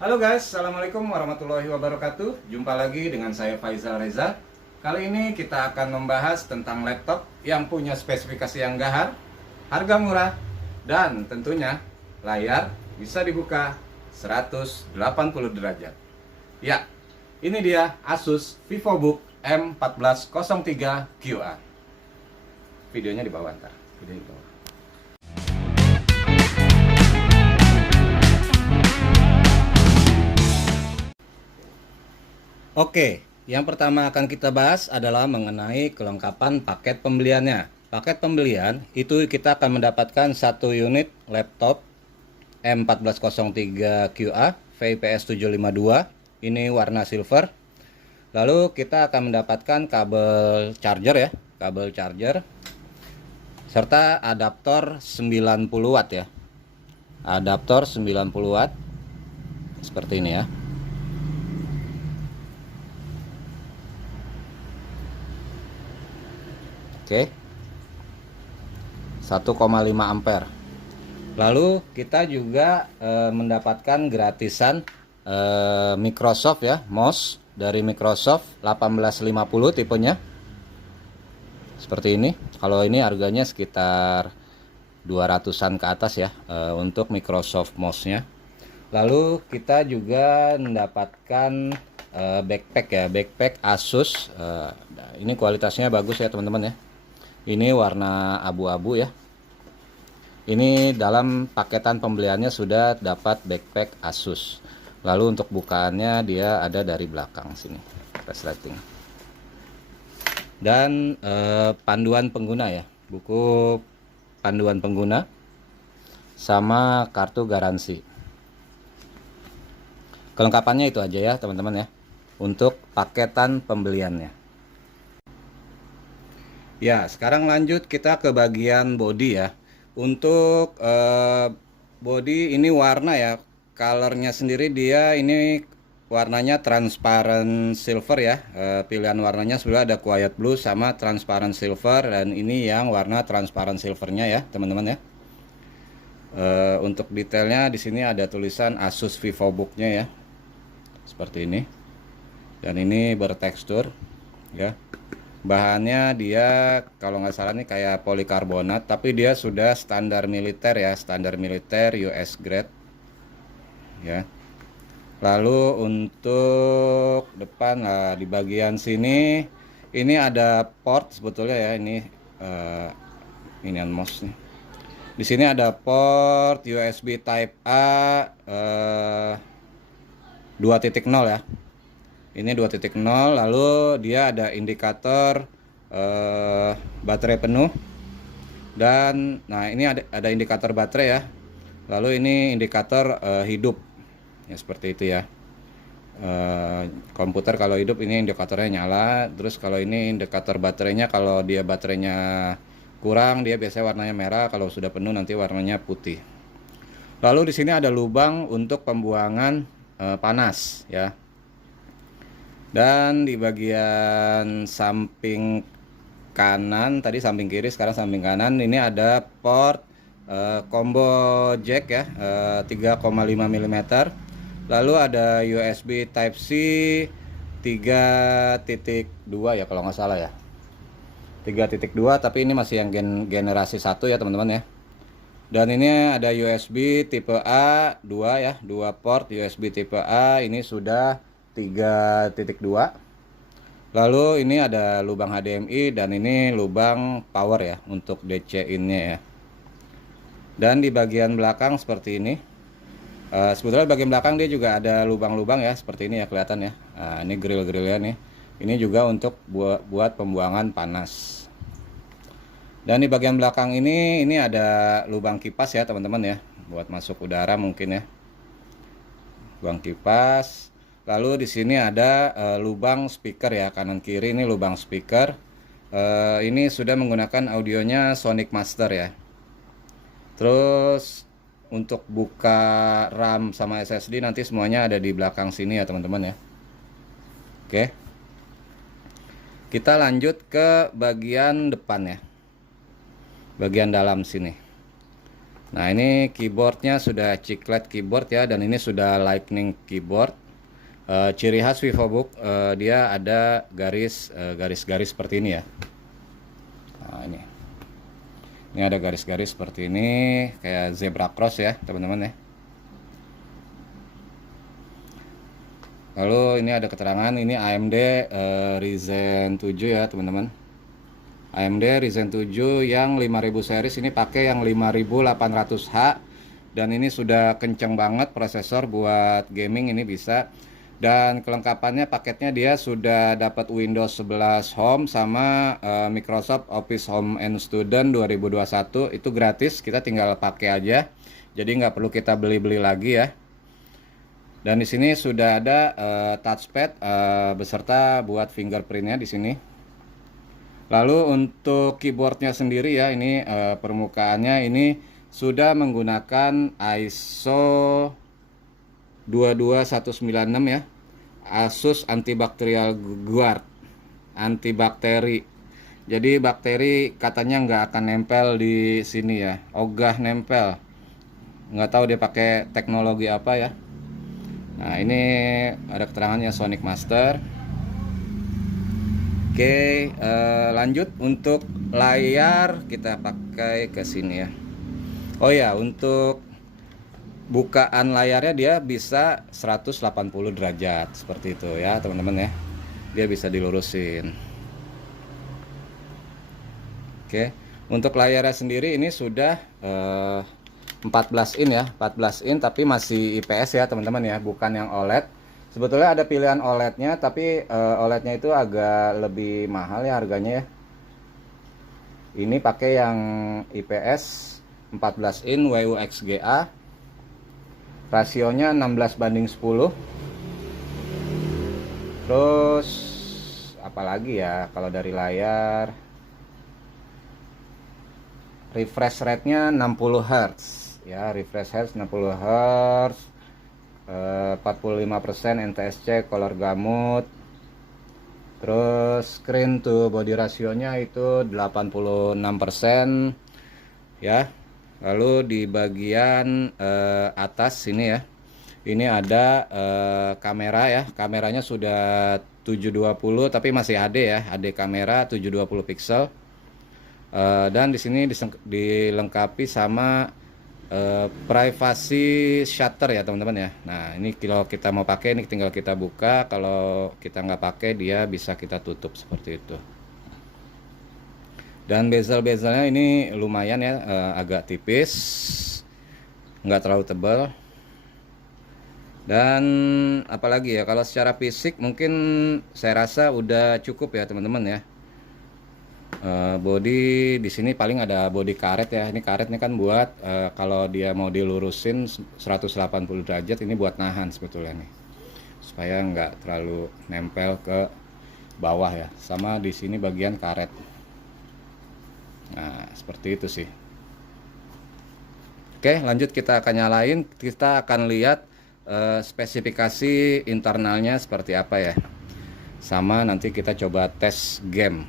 Halo guys, Assalamualaikum warahmatullahi wabarakatuh. Jumpa lagi dengan saya Faizal Reza. Kali ini kita akan membahas tentang laptop yang punya spesifikasi yang gahar, harga murah, dan tentunya layar bisa dibuka 180 derajat. Ya, ini dia Asus VivoBook M1403 QA. Videonya di bawah ntar. Video di bawah. Oke, yang pertama akan kita bahas adalah mengenai kelengkapan paket pembeliannya. Paket pembelian itu kita akan mendapatkan satu unit laptop M1403 QA VIPS 752. Ini warna silver. Lalu kita akan mendapatkan kabel charger ya, kabel charger serta adaptor 90 watt ya. Adaptor 90 watt seperti ini ya. Oke, 1,5 ampere. Lalu kita juga mendapatkan gratisan Microsoft ya, mouse dari Microsoft 1850 tipenya. Seperti ini. Kalau ini harganya sekitar 200-an ke atas ya untuk Microsoft mouse-nya. Lalu kita juga mendapatkan backpack ya, backpack Asus. Ini kualitasnya bagus ya teman-teman ya. Ini warna abu-abu ya. Ini dalam paketan pembeliannya sudah dapat backpack Asus. Lalu untuk bukaannya dia ada dari belakang sini, resleting. Dan panduan pengguna ya, buku panduan pengguna sama kartu garansi. Kelengkapannya itu aja ya teman-teman ya untuk paketan pembeliannya. Ya, sekarang lanjut kita ke bagian body ya. Untuk body ini warna ya, colornya sendiri dia ini warnanya transparent silver ya. Pilihan warnanya sudah ada quiet blue sama transparent silver, dan ini yang warna transparent silvernya ya teman-teman ya. Untuk detailnya di sini ada tulisan Asus VivoBook-nya ya, seperti ini. Dan ini bertekstur ya. Bahannya dia kalau nggak salah nih kayak polikarbonat, tapi dia sudah standar militer ya, standar militer US grade ya. Lalu untuk depan di bagian sini ini ada port sebetulnya ya, ini mouse nih. Di sini ada port USB Type A 2.0 ya. Ini 2.0, lalu dia ada indikator baterai penuh, dan nah ini ada indikator baterai ya. Lalu ini indikator hidup ya, seperti itu ya. Komputer kalau hidup ini indikatornya nyala, terus kalau ini indikator baterainya, kalau dia baterainya kurang dia biasanya warnanya merah, kalau sudah penuh nanti warnanya putih. Lalu di sini ada lubang untuk pembuangan panas ya. Dan di bagian samping kanan, tadi samping kiri, sekarang samping kanan, ini ada port combo jack ya, 3,5 mm. Lalu ada USB Type C 3.2 ya kalau nggak salah ya, 3.2, tapi ini masih yang generasi 1 ya teman-teman ya. Dan ini ada USB tipe A 2 ya, 2 port USB tipe A, ini sudah 3.2. Lalu ini ada lubang HDMI, dan ini lubang power ya untuk DC in-nya ya. Dan di bagian belakang seperti ini. Sebetulnya bagian belakang dia juga ada lubang-lubang ya, seperti ini ya kelihatan ya. Nah, ini grill-grillnya nih. Ini juga untuk buat pembuangan panas. Dan di bagian belakang ini ada lubang kipas ya teman-teman ya, buat masuk udara mungkin ya. Lubang kipas. Lalu di sini ada lubang speaker ya, kanan kiri ini lubang speaker. Ini sudah menggunakan audionya Sonic Master ya. Terus untuk buka RAM sama SSD nanti semuanya ada di belakang sini ya teman-teman ya. Oke. Kita lanjut ke bagian depan ya. Bagian dalam sini. Nah, ini keyboardnya sudah chiclet keyboard ya, dan ini sudah lightning keyboard. Ciri khas VivoBook dia ada garis-garis seperti ini ya. Nah, ini ada garis-garis seperti ini, kayak zebra cross ya teman-teman ya. Lalu ini ada keterangan, ini AMD Ryzen 7 ya teman-teman. AMD Ryzen 7 yang 5000 series, ini pakai yang 5800H, dan ini sudah kenceng banget prosesor buat gaming, ini bisa. Dan kelengkapannya paketnya dia sudah dapat Windows 11 Home sama Microsoft Office Home and Student 2021, itu gratis, kita tinggal pakai aja. Jadi nggak perlu kita beli-beli lagi ya. Dan di sini sudah ada touchpad beserta buat fingerprintnya di sini. Lalu untuk keyboardnya sendiri ya, ini permukaannya ini sudah menggunakan ISO 22196 ya, Asus Antibacterial Guard, antibakteri. Jadi bakteri katanya nggak akan nempel di sini ya, ogah nempel. Nggak tahu dia pakai teknologi apa ya. Nah, ini ada keterangannya Sonic Master. Oke, lanjut untuk layar kita pakai ke sini ya. Oh ya, untuk bukaan layarnya dia bisa 180 derajat seperti itu ya teman-teman ya. Dia bisa dilurusin. Oke, untuk layarnya sendiri ini sudah 14 in ya, 14 in tapi masih IPS ya teman-teman ya, bukan yang OLED. Sebetulnya ada pilihan OLED-nya, tapi OLED-nya itu agak lebih mahal ya harganya ya. Ini pakai yang IPS 14 in WUXGA. Rasionya 16:10. Terus apalagi ya kalau dari layar, refresh rate-nya 60 Hz ya, refresh rate 60 Hz, 45% NTSC color gamut. Terus screen to body rasionya itu 86% ya. Lalu di bagian atas sini ya, ini ada kamera ya. Kameranya sudah 720 tapi masih HD ya, HD kamera 720 pixel. Dan di sini dilengkapi sama privacy shutter ya teman-teman ya. Nah, ini kalau kita mau pakai ini tinggal kita buka, kalau kita nggak pakai dia bisa kita tutup seperti itu. Dan bezel-bezelnya ini lumayan ya, agak tipis, nggak terlalu tebal. Dan apalagi ya, kalau secara fisik mungkin saya rasa udah cukup ya teman-teman ya. Body di sini paling ada body karet ya. Ini karetnya kan buat kalau dia mau dilurusin 180 derajat, ini buat nahan sebetulnya nih, supaya nggak terlalu nempel ke bawah ya. Sama di sini bagian karet. Nah, seperti itu sih. Oke, lanjut kita akan nyalain. Kita akan lihat spesifikasi internalnya seperti apa ya. Sama nanti kita coba tes game.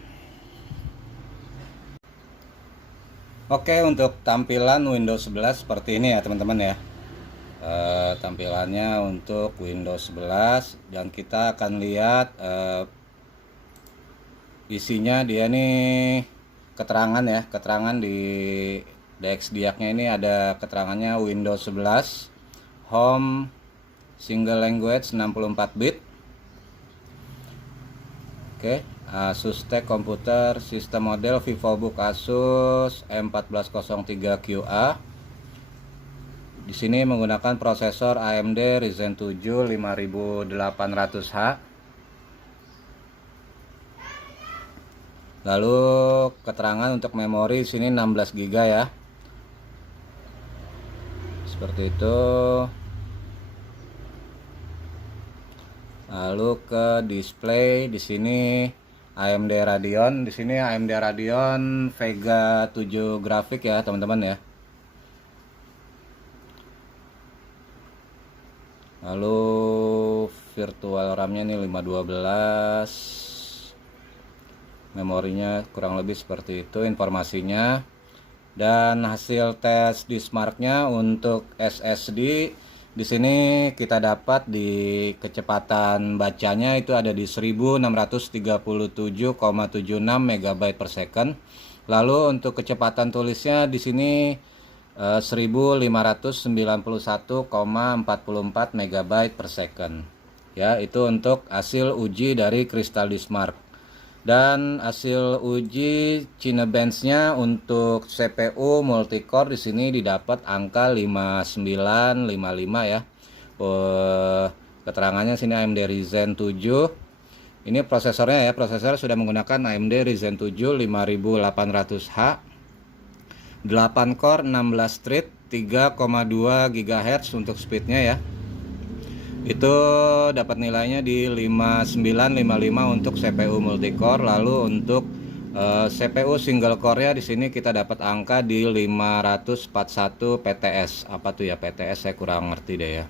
Oke, untuk tampilan Windows 11 seperti ini ya teman-teman ya. Tampilannya untuk Windows 11, dan kita akan lihat isinya. Dia nih keterangan ya, keterangan di DXDIAC-nya ini ada keterangannya Windows 11 Home Single Language 64 bit. Oke, Asus TEK komputer, sistem model VivoBook Asus M1403QA. Di sini menggunakan prosesor AMD Ryzen 7 5800H. Lalu keterangan untuk memori sini 16 GB ya. Seperti itu. Lalu ke display di sini AMD Radeon, di sini AMD Radeon Vega 7 grafik ya, teman-teman ya. Lalu virtual RAM-nya ini 512. Memorinya kurang lebih seperti itu informasinya. Dan hasil tes Dismark-nya untuk SSD di sini kita dapat di kecepatan bacanya itu ada di 1637,76 MB per second. Lalu untuk kecepatan tulisnya di sini 1591,44 MB per second. Ya, itu untuk hasil uji dari Crystal Dismark. Dan hasil uji Cinebench-nya untuk CPU multicore di sini didapat angka 5955 ya. Keterangannya sini AMD Ryzen 7. Ini prosesornya ya, prosesor sudah menggunakan AMD Ryzen 7 5800H. 8 core 16 thread 3,2 GHz untuk speednya ya. Itu dapat nilainya di 5955 untuk CPU multicore. Lalu untuk CPU single core ya di sini kita dapat angka di 541 PTS. Apa tuh ya PTS, saya kurang ngerti deh ya.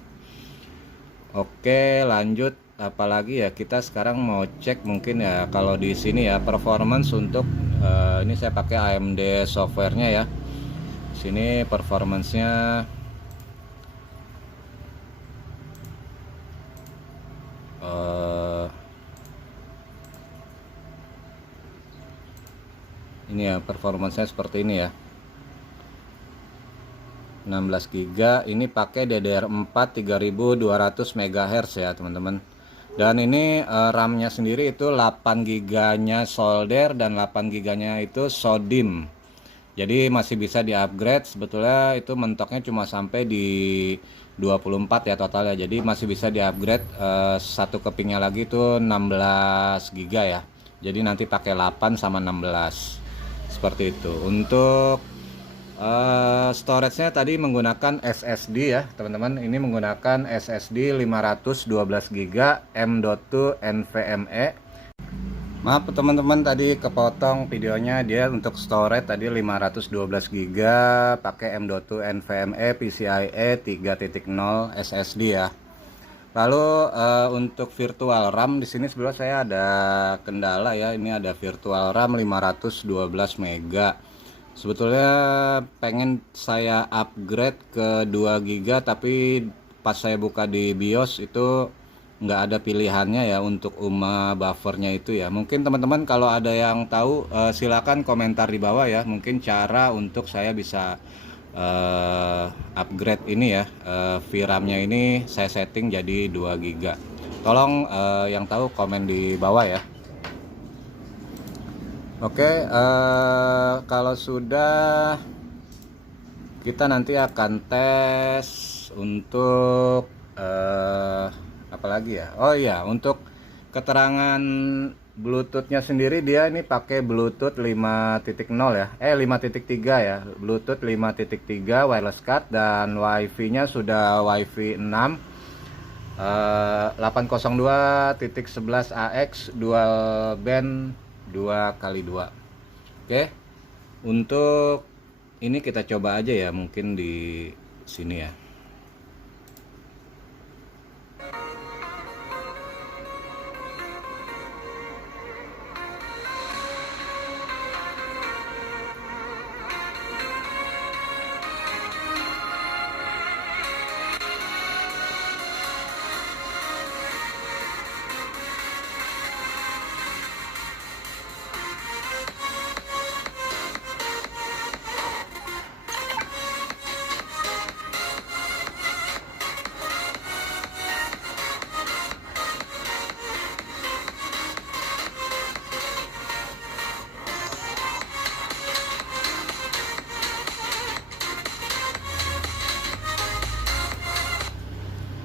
Oke, lanjut. Apalagi ya, kita sekarang mau cek mungkin ya kalau di sini ya performance untuk ini saya pakai AMD softwarenya ya. Sini performance-nya ini ya, performance-nya seperti ini ya. 16 GB, ini pakai DDR4 3200 MHz ya teman-teman. Dan ini RAM-nya sendiri itu 8 GB-nya solder dan 8 GB-nya itu SODIMM. Jadi masih bisa di-upgrade. Sebetulnya itu mentoknya cuma sampai di 24 ya totalnya. Jadi masih bisa di-upgrade satu kepingnya lagi itu 16 GB ya. Jadi nanti pakai 8 sama 16. Seperti itu. Untuk storage-nya tadi menggunakan SSD ya teman-teman. Ini menggunakan SSD 512 GB M.2 NVMe. Maaf teman-teman, tadi kepotong videonya. Dia untuk storage tadi 512 GB pakai M.2 NVMe PCIe 3.0 SSD ya. Lalu untuk virtual RAM di sini sebenarnya saya ada kendala ya. Ini ada virtual RAM 512 MB. Sebetulnya pengen saya upgrade ke 2 GB, tapi pas saya buka di BIOS itu nggak ada pilihannya ya untuk buffernya itu ya. Mungkin teman-teman kalau ada yang tahu silakan komentar di bawah ya. Mungkin cara untuk saya bisa upgrade ini ya, VRAM-nya ini saya setting jadi 2 GB. Tolong yang tahu komen di bawah ya. Oke, kalau sudah kita nanti akan tes untuk apa lagi ya? Oh iya, untuk keterangan Bluetooth-nya sendiri dia ini pakai Bluetooth 5.0 ya. 5.3 ya. Bluetooth 5.3 wireless card dan WiFi-nya sudah WiFi 6. 802.11ax dual band 2x2. Oke. Untuk ini kita coba aja ya, mungkin di sini ya.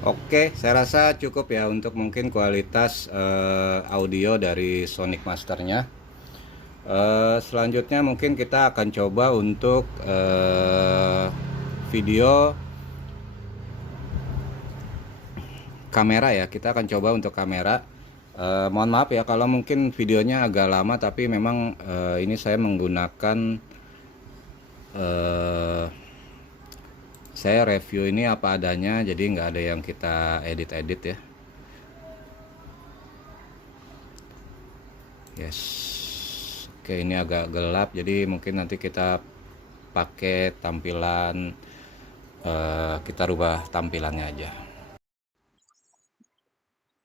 Oke, saya rasa cukup ya untuk mungkin kualitas audio dari Sonic Masternya. Selanjutnya mungkin kita akan coba untuk video kamera ya. Kita akan coba untuk kamera. Mohon maaf ya kalau mungkin videonya agak lama, tapi memang ini saya menggunakan saya review ini apa adanya, jadi nggak ada yang kita edit-edit ya. Yes. Oke, ini agak gelap, jadi mungkin nanti kita pakai tampilan, kita rubah tampilannya aja.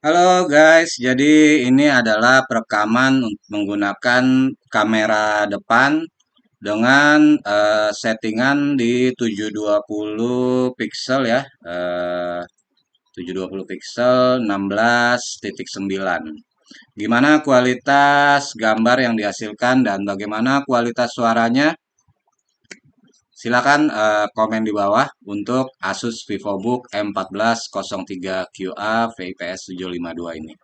Halo guys, jadi ini adalah perekaman menggunakan kamera depan dengan settingan di 720 pixel ya, 720 pixel 16:9. Gimana kualitas gambar yang dihasilkan dan bagaimana kualitas suaranya? Silakan komen di bawah untuk Asus VivoBook M1403QA VIPS 752 ini.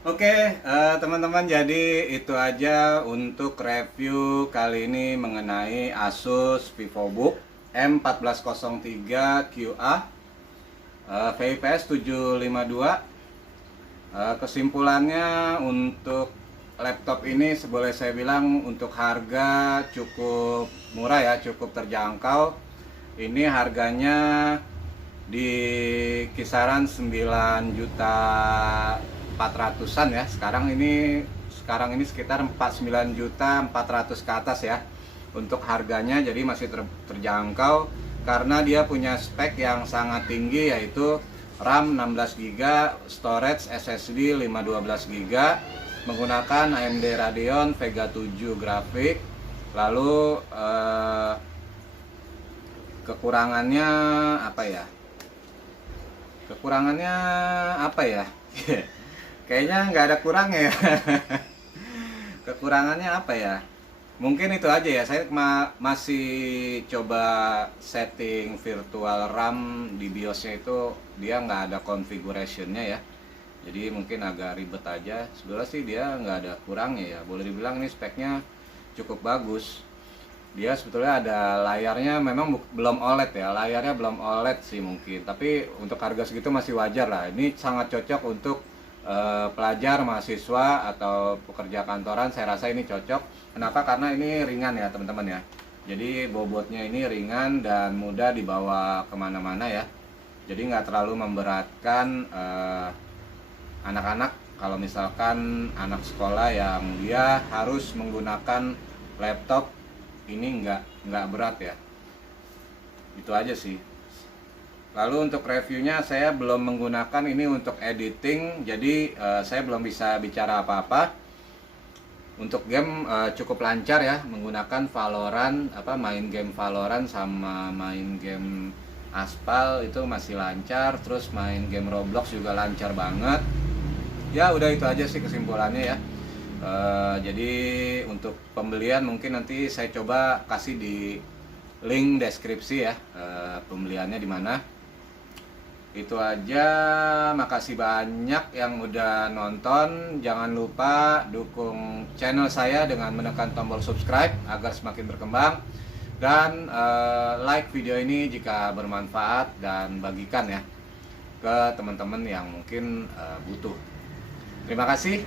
Oke, teman-teman, jadi itu aja untuk review kali ini mengenai Asus VivoBook M1403QA VIPS 752. Kesimpulannya, untuk laptop ini boleh saya bilang untuk harga cukup murah ya, cukup terjangkau. Ini harganya di kisaran 9.400.000-an ya. Sekarang ini sekitar 49.400.000 ke atas ya untuk harganya, jadi masih terjangkau karena dia punya spek yang sangat tinggi, yaitu RAM 16GB, storage SSD 512GB, menggunakan AMD Radeon Vega 7 grafik. Lalu kekurangannya apa ya? Kayaknya nggak ada kurangnya ya. Kekurangannya apa ya? Mungkin itu aja ya. Saya masih coba setting virtual RAM di BIOSnya, itu dia nggak ada configurationnya ya. Jadi mungkin agak ribet aja. Sebenarnya sih dia nggak ada kurangnya ya. Boleh dibilang ini speknya cukup bagus. Dia sebetulnya ada layarnya, memang belum OLED ya, layarnya belum OLED sih mungkin, tapi untuk harga segitu masih wajar lah. Ini sangat cocok untuk pelajar, mahasiswa, atau pekerja kantoran. Saya rasa ini cocok. Kenapa? Karena ini ringan ya teman-teman ya, jadi bobotnya ini ringan dan mudah dibawa kemana-mana ya, jadi nggak terlalu memberatkan anak-anak. Kalau misalkan anak sekolah yang dia harus menggunakan laptop, ini nggak berat ya. Itu aja sih. Lalu untuk reviewnya, saya belum menggunakan ini untuk editing, jadi saya belum bisa bicara apa-apa. Untuk game cukup lancar ya, menggunakan Valorant, main game Valorant sama main game Aspal itu masih lancar. Terus main game Roblox juga lancar banget. Ya udah, itu aja sih kesimpulannya ya. Jadi untuk pembelian mungkin nanti saya coba kasih di link deskripsi ya, pembeliannya di mana. Itu aja, makasih banyak yang udah nonton. Jangan lupa dukung channel saya dengan menekan tombol subscribe agar semakin berkembang, dan like video ini jika bermanfaat, dan bagikan ya ke teman-teman yang mungkin butuh. Terima kasih.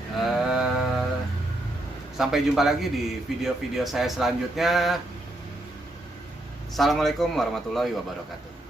Sampai jumpa lagi di video-video saya selanjutnya. Assalamualaikum warahmatullahi wabarakatuh.